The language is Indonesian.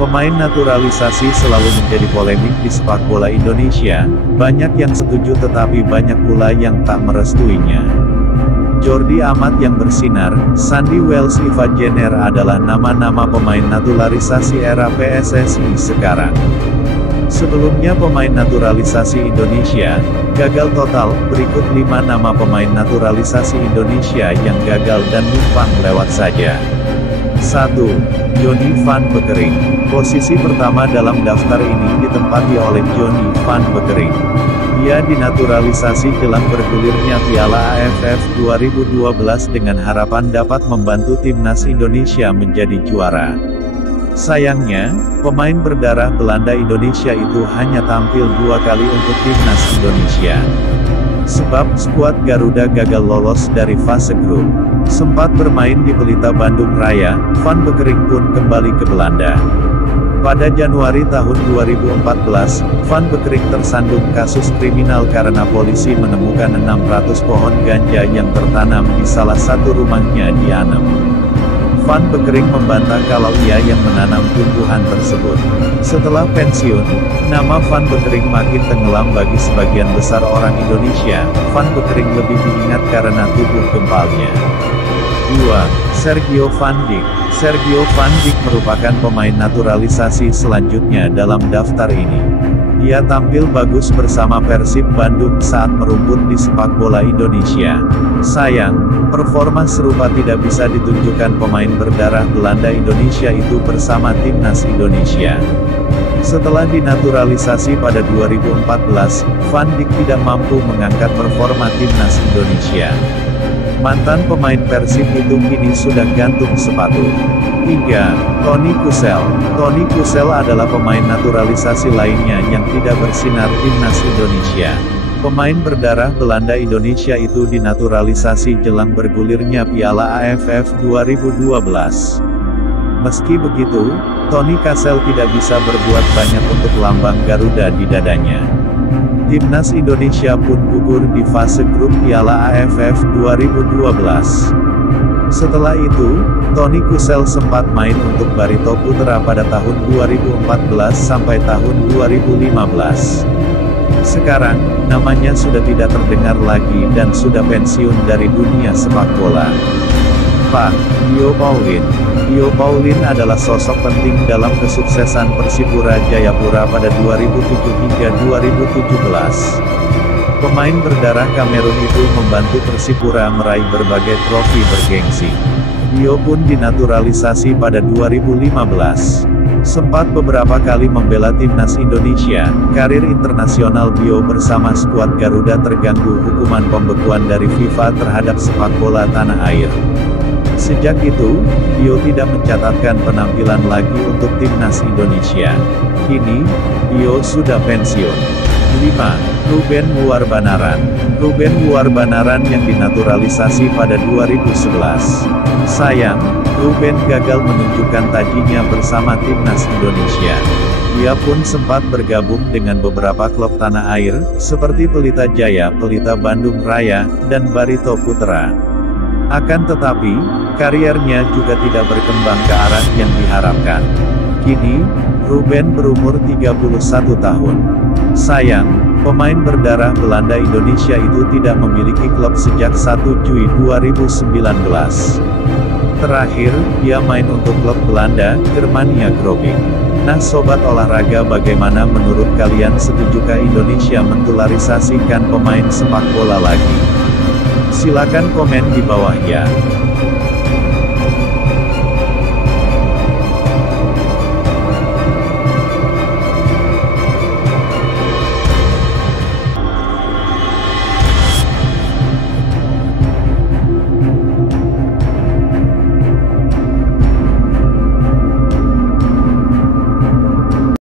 Pemain naturalisasi selalu menjadi polemik di sepak bola Indonesia, banyak yang setuju tetapi banyak pula yang tak merestuinya. Jordi Amat yang bersinar, Sandy Wells, Iva Jenner adalah nama-nama pemain naturalisasi era PSSI sekarang. Sebelumnya pemain naturalisasi Indonesia gagal total, berikut 5 nama pemain naturalisasi Indonesia yang gagal dan numpang lewat saja. 1. Johnny van Beukering. Posisi pertama dalam daftar ini ditempati oleh Johnny van Beukering. Ia dinaturalisasi jelang bergulirnya Piala AFF 2012 dengan harapan dapat membantu timnas Indonesia menjadi juara. Sayangnya, pemain berdarah Belanda Indonesia itu hanya tampil 2 kali untuk timnas Indonesia. Sebab skuad Garuda gagal lolos dari fase grup. Sempat bermain di Pelita Bandung Raya, Van Beukering pun kembali ke Belanda. Pada Januari tahun 2014, Van Beukering tersandung kasus kriminal karena polisi menemukan 600 pohon ganja yang tertanam di salah satu rumahnya di Anem. Van Beukering membantah kalau ia yang menanam tumbuhan tersebut. Setelah pensiun, nama Van Beukering makin tenggelam bagi sebagian besar orang Indonesia. Van Beukering lebih diingat karena tubuh gempalnya. 2. Sergio Van Dijk. Sergio Van Dijk merupakan pemain naturalisasi selanjutnya dalam daftar ini. Dia tampil bagus bersama Persib Bandung saat merumput di sepak bola Indonesia. Sayang, performa serupa tidak bisa ditunjukkan pemain berdarah Belanda Indonesia itu bersama timnas Indonesia. Setelah dinaturalisasi pada 2014, Van Dijk tidak mampu mengangkat performa timnas Indonesia. Mantan pemain Persib itu kini sudah gantung sepatu. 3. Toni Kusel. Toni Kusel adalah pemain naturalisasi lainnya yang tidak bersinar timnas Indonesia. Pemain berdarah Belanda Indonesia itu dinaturalisasi jelang bergulirnya Piala AFF 2012. Meski begitu, Toni Kusel tidak bisa berbuat banyak untuk lambang Garuda di dadanya. Timnas Indonesia pun gugur di fase grup Piala AFF 2012. Setelah itu, Toni Kusel sempat main untuk Barito Putra pada tahun 2014 sampai tahun 2015. Sekarang, namanya sudah tidak terdengar lagi dan sudah pensiun dari dunia sepak bola. 4. Dio Paulin. Dio Paulin adalah sosok penting dalam kesuksesan Persipura Jayapura pada 2007 hingga 2017. Pemain berdarah Kamerun itu membantu Persipura meraih berbagai trofi bergengsi. Dio pun dinaturalisasi pada 2015. Sempat beberapa kali membela timnas Indonesia, karir internasional Dio bersama skuad Garuda terganggu hukuman pembekuan dari FIFA terhadap sepak bola tanah air. Sejak itu, Dio tidak mencatatkan penampilan lagi untuk timnas Indonesia. Kini, Dio sudah pensiun. 5. Ruben Luarbanaran. Ruben Luarbanaran yang dinaturalisasi pada 2011. Sayang, Ruben gagal menunjukkan tajinya bersama timnas Indonesia. Dia pun sempat bergabung dengan beberapa klub tanah air, seperti Pelita Jaya, Pelita Bandung Raya, dan Barito Putra. Akan tetapi, kariernya juga tidak berkembang ke arah yang diharapkan. Kini, Ruben berumur 31 tahun. Sayang, pemain berdarah Belanda Indonesia itu tidak memiliki klub sejak 1 Juli 2019. Terakhir, dia main untuk klub Belanda, Germania Grobing. Nah sobat olahraga, bagaimana menurut kalian, setujukah Indonesia mentularisasikan pemain sepak bola lagi? Silakan komen di bawah ya.